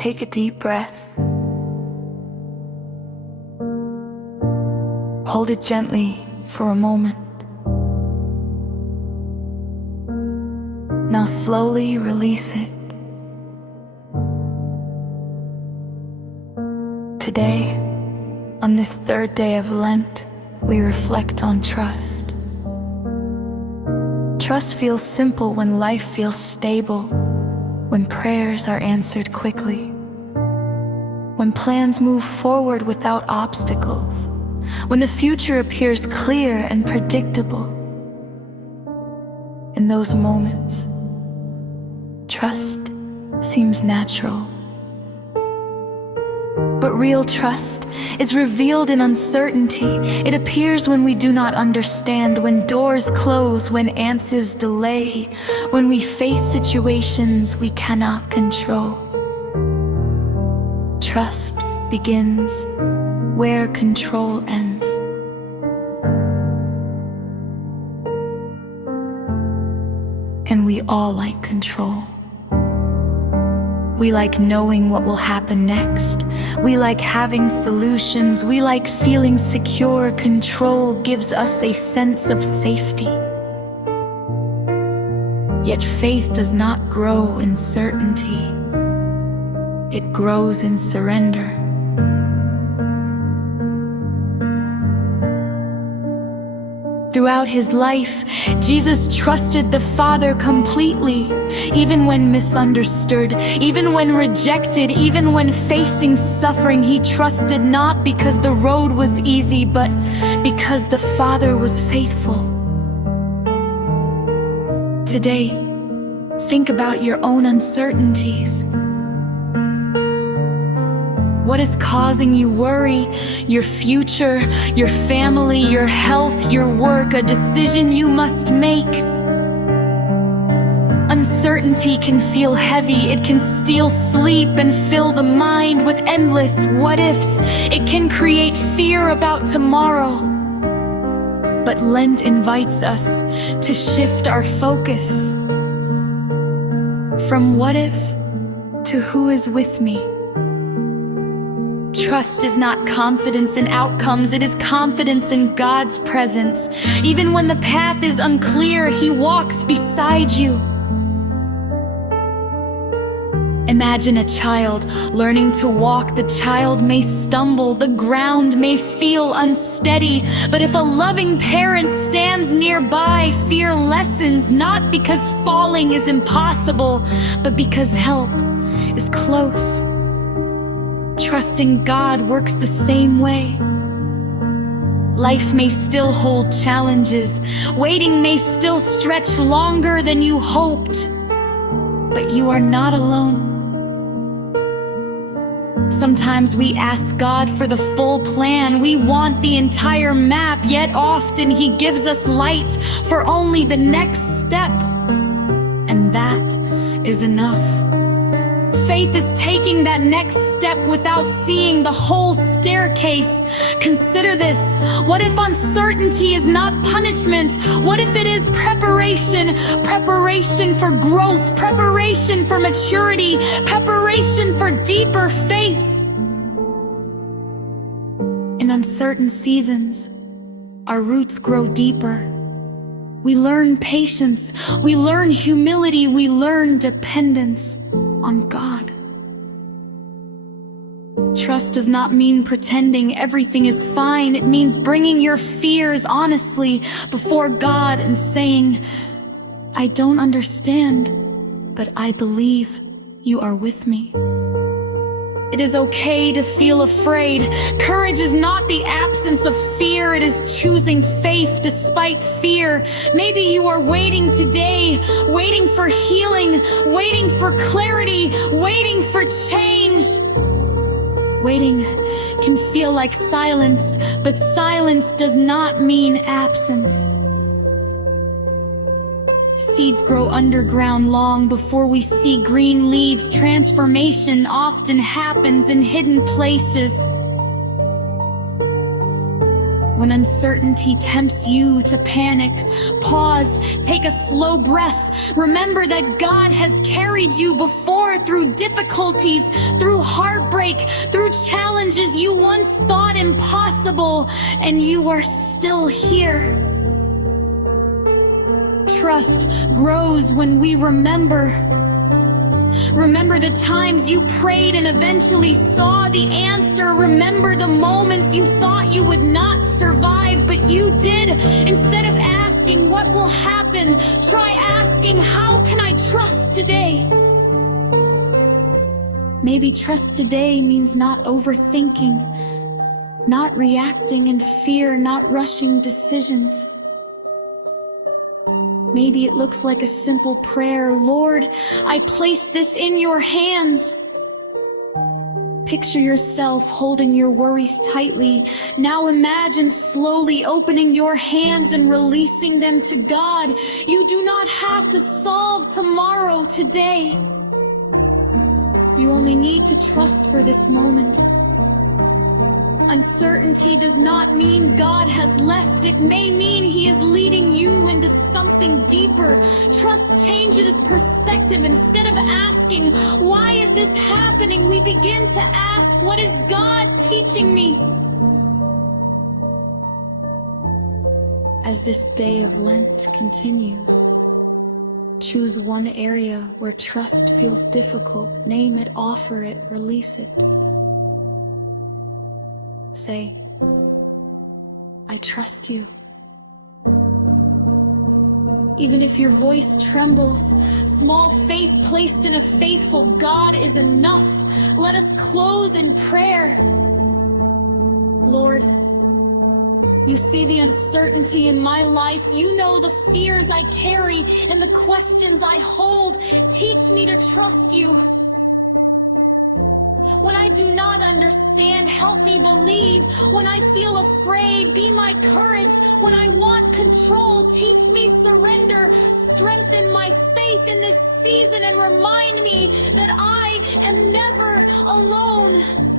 take a deep breath. Hold it gently for a moment. Now slowly release it. Today, on this third day of Lent, we reflect on trust. Trust feels simple when life feels stable, when prayers are answered quickly, when plans move forward without obstacles, when the future appears clear and predictable. In those moments, trust seems natural. But real trust is revealed in uncertainty. It appears when we do not understand, when doors close, when answers delay, when we face situations we cannot control. Trust begins where control ends. And we all like control. We like knowing what will happen next. We like having solutions. We like feeling secure. Control gives us a sense of safety. Yet faith does not grow in certainty. It grows in surrender. Throughout his life, Jesus trusted the Father completely, even when misunderstood, even when rejected, even when facing suffering. He trusted not because the road was easy, but because the Father was faithful. Today, think about your own uncertainties. What is causing you worry? Your future, your family, your health, your work, a decision you must make. Uncertainty can feel heavy. It can steal sleep and fill the mind with endless what-ifs. It can create fear about tomorrow. But Lent invites us to shift our focus from what if to who is with me. Trust is not confidence in outcomes, it is confidence in God's presence. Even when the path is unclear, He walks beside you. Imagine a child learning to walk. The child may stumble, the ground may feel unsteady, but if a loving parent stands nearby, fear lessens, not because falling is impossible, but because help is close. Trusting God works the same way. Life may still hold challenges. Waiting may still stretch longer than you hoped. But you are not alone. Sometimes we ask God for the full plan. We want the entire map, yet often He gives us light for only the next step. And that is enough. Faith is taking that next step without seeing the whole staircase. Consider this. What if uncertainty is not punishment? What if it is preparation? Preparation for growth, preparation for maturity, preparation for deeper faith. In uncertain seasons, our roots grow deeper. We learn patience, we learn humility, we learn dependence on God. Trust does not mean pretending everything is fine. It means bringing your fears honestly before God and saying, I don't understand, but I believe you are with me. It is okay to feel afraid. Courage is not the absence of fear. It is choosing faith despite fear. Maybe you are waiting today, waiting for healing, waiting for clarity, waiting for change. Waiting can feel like silence, but silence does not mean absence. Seeds grow underground long before we see green leaves. Transformation often happens in hidden places. When uncertainty tempts you to panic, pause, take a slow breath. Remember that God has carried you before through difficulties, through heartbreak, through challenges you once thought impossible, and you are still here. Trust grows when we remember. Remember the times you prayed and eventually saw the answer. Remember the moments you thought you would not survive, but you did. Instead of asking what will happen, try asking, how can I trust today? Maybe trust today means not overthinking, not reacting in fear, not rushing decisions. Maybe it looks like a simple prayer. Lord, I place this in your hands. Picture yourself holding your worries tightly. Now imagine slowly opening your hands and releasing them to God. You do not have to solve tomorrow today. You only need to trust for this moment. Uncertainty does not mean God has left. It may mean He is leading you into something deeper. Trust changes perspective. Instead of asking, why is this happening? We begin to ask, what is God teaching me? As this day of Lent continues, choose one area where trust feels difficult. Name it, offer it, release it. Say, I trust you. Even if your voice trembles, small faith placed in a faithful God is enough. Let us close in prayer. Lord, you see the uncertainty in my life. You know the fears I carry and the questions I hold. Teach me to trust you. When I do not understand, help me believe. When I feel afraid, be my courage. When I want control, teach me surrender. Strengthen my faith in this season and remind me that I am never alone.